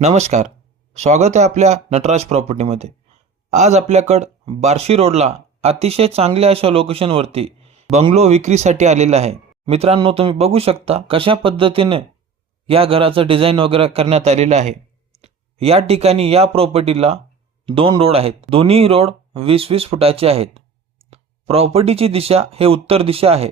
नमस्कार. स्वागत आहे आपल्या नटराज प्रॉपर्टीमध्ये. आज आपल्याकडं बार्शी रोडला अतिशय चांगल्या अशा लोकेशनवरती बंगलो विक्रीसाठी आलेला आहे. मित्रांनो, तुम्ही बघू शकता कशा पद्धतीने या घराचं डिझाईन वगैरे करण्यात आलेलं आहे. या ठिकाणी या प्रॉपर्टीला 2 रोड आहेत. दोन्ही रोड 20-20 फुटाचे आहेत. प्रॉपर्टीची दिशा हे उत्तर दिशा आहे.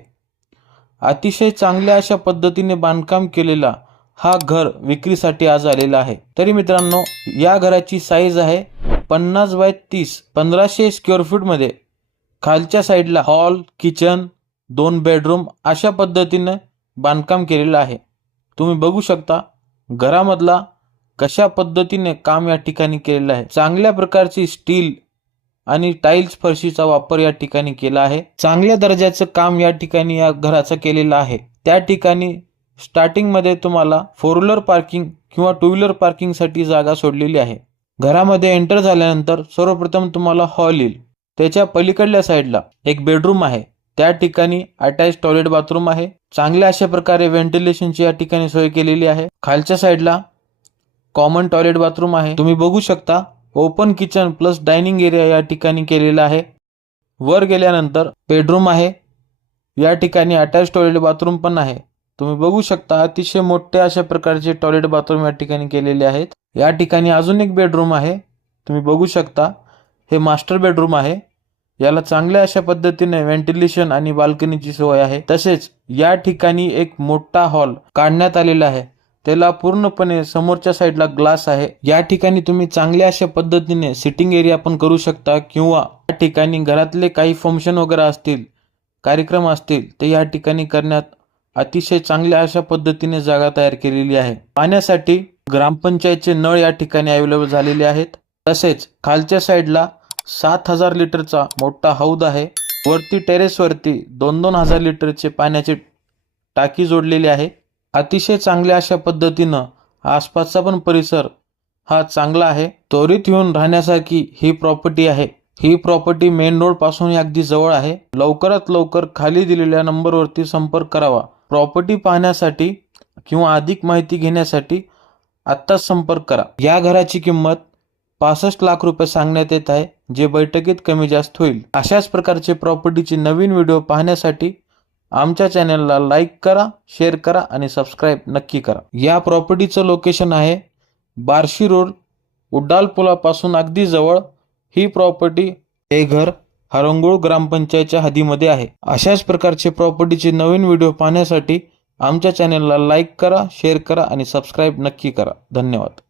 अतिशय चांगल्या अशा पद्धतीने बांधकाम केलेला हा घर विक्रीसाठी आज आलेला आहे. तरी मित्रांनो, या घराची साईज आहे 50 बाय 30, 1500 स्क्वेअर फूट मध्ये. खालच्या साईडला हॉल, किचन, 2 बेडरूम अशा पद्धतीने बांधकाम केलेलं आहे. तुम्ही बघू शकता घरामधला कशा पद्धतीने काम या ठिकाणी केलेलं आहे. चांगल्या प्रकारची स्टील आणि टाइल्स फरशीचा वापर या ठिकाणी केला आहे. चांगल्या दर्जाचं काम या ठिकाणी या घराचं केलेलं आहे. त्या ठिकाणी स्टार्टिंग मध्ये तुम्हाला 4 व्हीलर पार्किंग किंवा 2 व्हीलर पार्किंग साठी जागा सोडलेली आहे. घरामध्ये एंटर झाल्यानंतर सर्वप्रथम तुम्हाला हॉल येईल. त्याच्या पलीकडल्या साईडला एक बेडरूम आहे. त्या ठिकाणी अटॅच टॉयलेट बाथरूम आहे. चांगल्या अशा प्रकारे व्हेंटिलेशनची या ठिकाणी सोय केलेली आहे. खालच्या साईडला कॉमन टॉयलेट बाथरूम आहे. तुम्ही बघू शकता open kitchen plus dining area या ठिकाणी केलेला आहे. वर गेल्यानंतर बेडरूम आहे. या ठिकाणी अटॅच टॉयलेट बाथरूम पण आहे. तुम्ही बघू शकता अतिशय मोठे अशा प्रकारचे टॉयलेट बाथरूम या ठिकाणी केलेले आहेत. या ठिकाणी अजून एक बेडरूम आहे. तुम्ही बघू शकता हे मास्टर बेडरूम आहे. याला चांगल्या अशा पद्धतीने व्हेंटिलेशन आणि बाल्कनीची सोय आहे. तसेच या ठिकाणी एक मोठा हॉल काढण्यात आलेला आहे. त्याला पूर्णपणे समोरच्या साईडला ग्लास आहे. या ठिकाणी तुम्ही चांगल्या अशा पद्धतीने सिटिंग एरिया पण करू शकता किंवा या ठिकाणी घरातले काही फंक्शन वगैरे असतील, कार्यक्रम असतील ते या ठिकाणी करण्यात अतिशय चांगल्या अशा पद्धतीने जागा तयार केलेली आहे. पाण्यासाठी ग्रामपंचायतचे नळ या ठिकाणी अवेलेबल झालेले आहेत. तसेच खालच्या साईडला 7000 लिटरचा मोठा हौद आहे. वरती टेरेसवरती 2-2000 लिटरचे पाण्याची टाकी जोडलेली आहे. अतिशय चांगल्या अशा पद्धतीनं आसपासचा पण परिसर हा चांगला आहे. त्वरित येऊन राहण्यासारखी ही प्रॉपर्टी आहे. ही प्रॉपर्टी मेन रोड पासून अगदी जवळ आहे. लवकरात लवकर खाली दिलेल्या नंबरवरती संपर्क करावा. प्रॉपर्टी पाहण्यासाठी किंवा अधिक माहिती घेण्यासाठी आत्ताच संपर्क करा. या घराची किंमत 65 लाख रुपये सांगण्यात येत आहे, जे बैठकीत कमी जास्त होईल. अशाच प्रकारचे प्रॉपर्टीचे नवीन व्हिडिओ पाहण्यासाठी आमच्या चॅनलला लाईक करा, शेअर करा आणि सबस्क्राईब नक्की करा. या प्रॉपर्टीचं लोकेशन आहे बार्शी रोड, उड्डाल पुलापासून अगदी जवळ. ही प्रॉपर्टी, हे घर हरंगुळ ग्रामपंचायतच्या हद्दीमध्ये आहे. अशाच प्रकारचे प्रॉपर्टीचे नवीन व्हिडिओ पाहण्यासाठी आमच्या चॅनलला लाईक करा, शेअर करा आणि सबस्क्राईब नक्की करा. धन्यवाद.